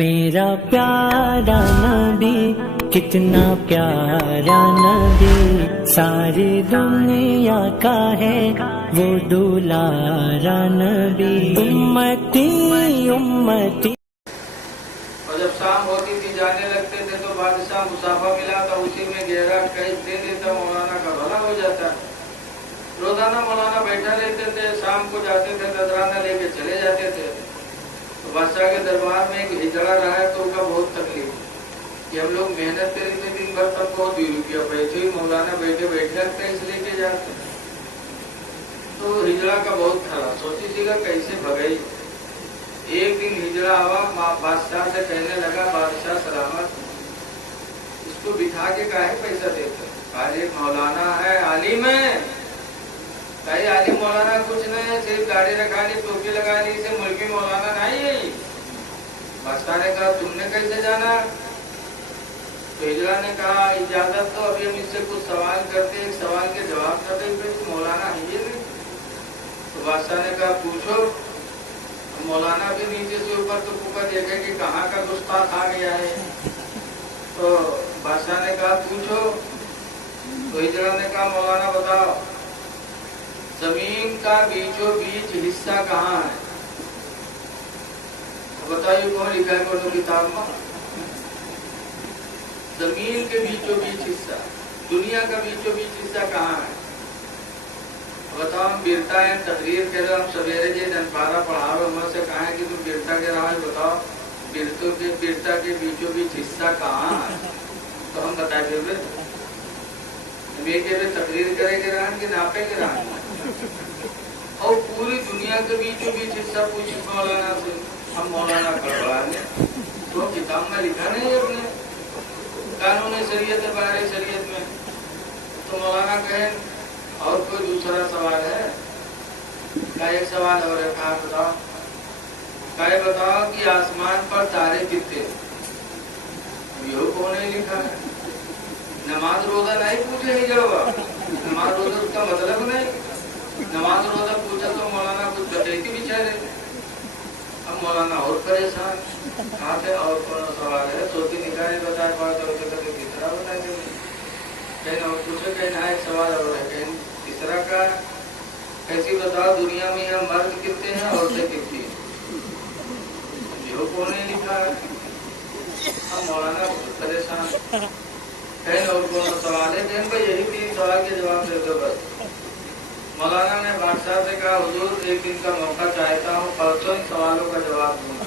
میرا پیارا نبی کتنا پیارا نبی، ساری دنیا کا ہے وہ دلارا نبی، امتی امتی۔ اور جب شام ہوتی تھی جانے لگتے تھے تو بادشاہ مسافہ ملا تھا اسی میں گہرا قید دے دیتا، مولانا کا بھلا ہو جاتا۔ روزانہ مولانا بیٹھا رہتے تھے، شام کو جاتے تھے نذرانہ لے کے چلے جاتے تھے۔ تو بادشاہ کے دربار میں ایک ہجڑا رہا ہے تو ان کا بہت تکلیف کہ ہم لوگ محنت کرتے دن بھر تب کو 2 روپیہ پیسے ہی مولانا بیٹھے بیٹھے پیسے لے کے جاتے۔ تو ہجڑا کا بہت خراب سوچی تھی کہ کیسے بھگئی۔ ایک دن ہجڑا ہوا بادشاہ سے کہنے لگا، بادشاہ سلامت، اس کو بٹھا کے کاہے پیسہ دیتے؟ کہا مولانا ہے، عالم ہے۔ کہا عالم مولانا کچھ نہیں ہے، صرف داڑھی رکھا لی، ٹوپی لگا لی، اسے ملکی مولانا نہیں ہے۔ بادشاہ نے کہا تم نے کیسے جانا؟ تو ہجڑا نے کہا اجازت تو ابھی ہم اس سے کچھ سوال کرتے، ایک سوال کے جواب کرتے ہوئے تو مولانا ہے یہ نہیں۔ تو بادشاہ نے کہا پوچھو۔ مولانا بھی نیچے سے اوپر تو اوپر دیکھے کہ کہاں کا گستاخ آ گیا ہے۔ تو بادشاہ نے کہا پوچھو۔ تو ہجڑا نے کہا مولانا بتاؤ، زمین کا بیچوں بیچ حصہ کہاں ہے؟ بتائیے کون لکھا ہے کون کتاب میں؟ زمین کے بیچوں بیچ حصہ، دنیا کا بیچوں بیچ حصہ کہاں ہے؟ بتاؤ ہم بیرتا ہے تقریر کر رہے، ہم سویرے جی پارا پڑھا رہے ہم سے کہا ہے کہ تم بیرتا کے رہا ہے، بتاؤ بیرتا کے بیچوں بیچ حصہ کہاں ہے؟ تو ہم بتائے پھر ہم یہ کہ تقریر کرے کے رہا کہ ناپے کے رہا، اور پوری دنیا کے بیچوں بیچ حصہ پوچھ مولانا سے، ہم مولانا گڑبڑا لیں تو کتاب میں لکھا نہیں ہے اپنے قانون شریعت بارے شریعت میں۔ تو مولانا کہیں اور کوئی دوسرا سوال ہے؟ کا ایک سوال اور ہے، کہا بتاؤ۔ کہا بتاؤ کہ آسمان پر تارے کتنے؟ یہ کون نہیں لکھا ہے۔ نماز روزہ نہیں پوچھے ہی جڑوا، نماز روزہ اس کا مطلب نہیں۔ نماز روزہ پوچھا تو مولانا کچھ بتائی بیچارے۔ اب مولانا اور پریشان، کہاں سے اور کون سوال ہے؟ سوتی نکالے بتائے بات اور تیسرا بتائے دیں، کہیں اور پوچھے کہیں نہ ایک سوال اور ہے، کہیں تیسرا کا ایسی بتاؤ دنیا میں یہاں مرد کتنے ہیں عورتیں کتنی ہیں؟ یہ کون نے لکھا ہے۔ اب مولانا بہت پریشان، کہیں اور کون سوال ہے؟ کہیں بھائی یہی 3 سوال کے جواب دے دو بس۔ مولانا نے بادشاہ سے کہا حضور ایک دن کا موقع چاہتا ہوں، پرسوں ان سوالوں کا جواب دوں گا۔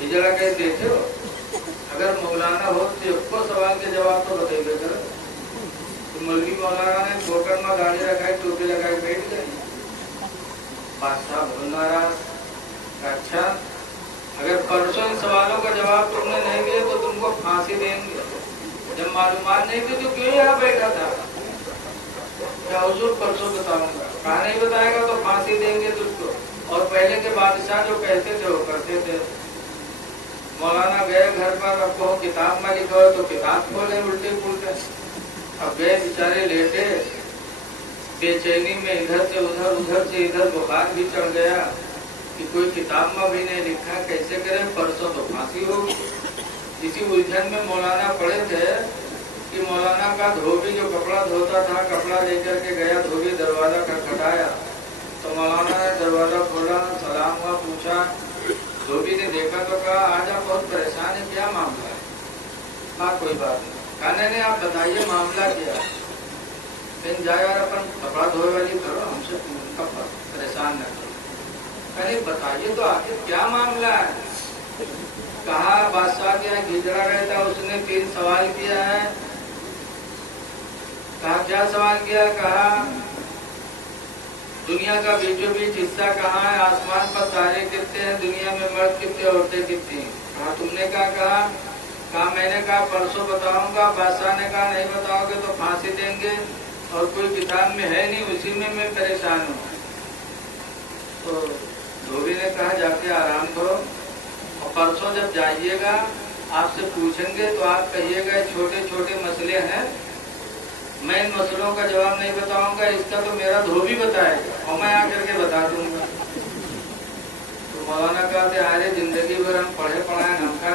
ہجڑا کہیں دیتے ہو؟ اگر مولانا ہو تو 1 سوال کے جواب تو بتائی گے سر۔ تو ملکی مولانا نے پھوکر میں گاڑی رکھائی، ٹوپی لگائی، بیٹھ گئی۔ بادشاہ بہت ناراض، اچھا اگر پرسوں ان سوالوں کا جواب تم نے نہیں دیا تو تم کو پھانسی دیں گے، جب معلومات نہیں تھی تو کیوں یہاں بیٹھا تھا؟ کیا حضور پرسوں بتاؤں گا، کہاں نہیں بتائے گا تو پھانسی دیں گے تجھ کو، اور پہلے کے بادشاہ جو کہتے تھے وہ کرتے تھے۔ مولانا گئے گھر پر، اب کہو کتاب میں لکھا ہو تو کتاب کھولے الٹے پلٹے، اب گئے بیچارے لیٹے بے چینی میں، ادھر سے ادھر ادھر سے ادھر، بخار بھی چڑھ گیا کہ کوئی کتاب میں بھی نہیں لکھا، کیسے کریں؟ پرسوں تو پھانسی ہوگی۔ اسی الجھن میں مولانا پڑے تھے کہ مولانا کا دھوبی جو کپڑا دھوتا تھا، کپڑا لے کر کے گیا، دھوبی دروازہ کھٹکھٹایا تو مولانا نے دروازہ کھولا، سلام ہوا، پوچھا۔ دھوبی نے دیکھا تو کہا آج آپ بہت پریشان ہیں، کیا معاملہ ہے؟ کہا کوئی بات نہیں۔ کہا نہیں آپ بتائیے معاملہ کیا ہے؟ لیکن جائے یار اپن کپڑا دھوئے والی کرو، ہم سے پریشان نہ کرو۔ کہا بتائیے تو آخر کیا معاملہ ہے؟ کہا بادشاہ کے یہاں ہجڑا رہتا، اس نے 3 سوال کیا ہے۔ کہا کیا سوال کیا؟ کہا دنیا کا بیچوں بیچ حصہ کہاں ہے؟ آسمان پر تارے کتنے ہیں؟ دنیا میں مرد کتنے عورتیں کتنی ہیں؟ کہا تم نے کہا کہا میں نے کہا پرسوں بتاؤں گا۔ بادشاہ نے کہا نہیں بتاؤ گے تو پھانسی دیں گے، اور کوئی کتاب میں ہے نہیں، اسی میں پریشان ہوں۔ تو دھوبی نے کہا جا کے آرام کرو، اور پرسوں جب جائیے گا آپ سے پوچھیں گے تو آپ کہیے گا چھوٹے چھوٹے مسئلے ہیں، میں ان مسئلوں کا جواب نہیں بتاؤں گا، اس کا تو میرا دھوبی بتائے گا اور میں آ کر کے بتا دوں گا۔ تو مولانا کہتے آرے زندگی بھر ہم پڑھے پڑھائے، ہم کا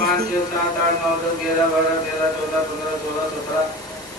5 6 7 8 9 10 11 12 13 14 15 16 17।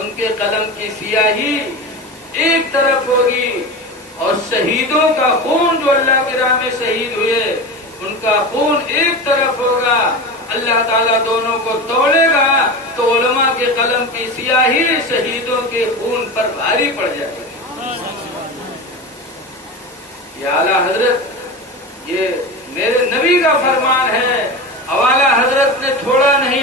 ان کے قلم کی سیاہی ایک طرف ہوگی، اور شہیدوں کا خون جو اللہ کی راہ میں شہید ہوئے ان کا خون ایک طرف ہوگا۔ اللہ تعالیٰ دونوں کو توڑے گا تو علماء کے قلم کی سیاہی شہیدوں کے خون پر بھاری پڑ جائے گی۔ یہ اعلیٰ حضرت، یہ میرے نبی کا فرمان ہے، حوالہ حضرت نے تھوڑا نہیں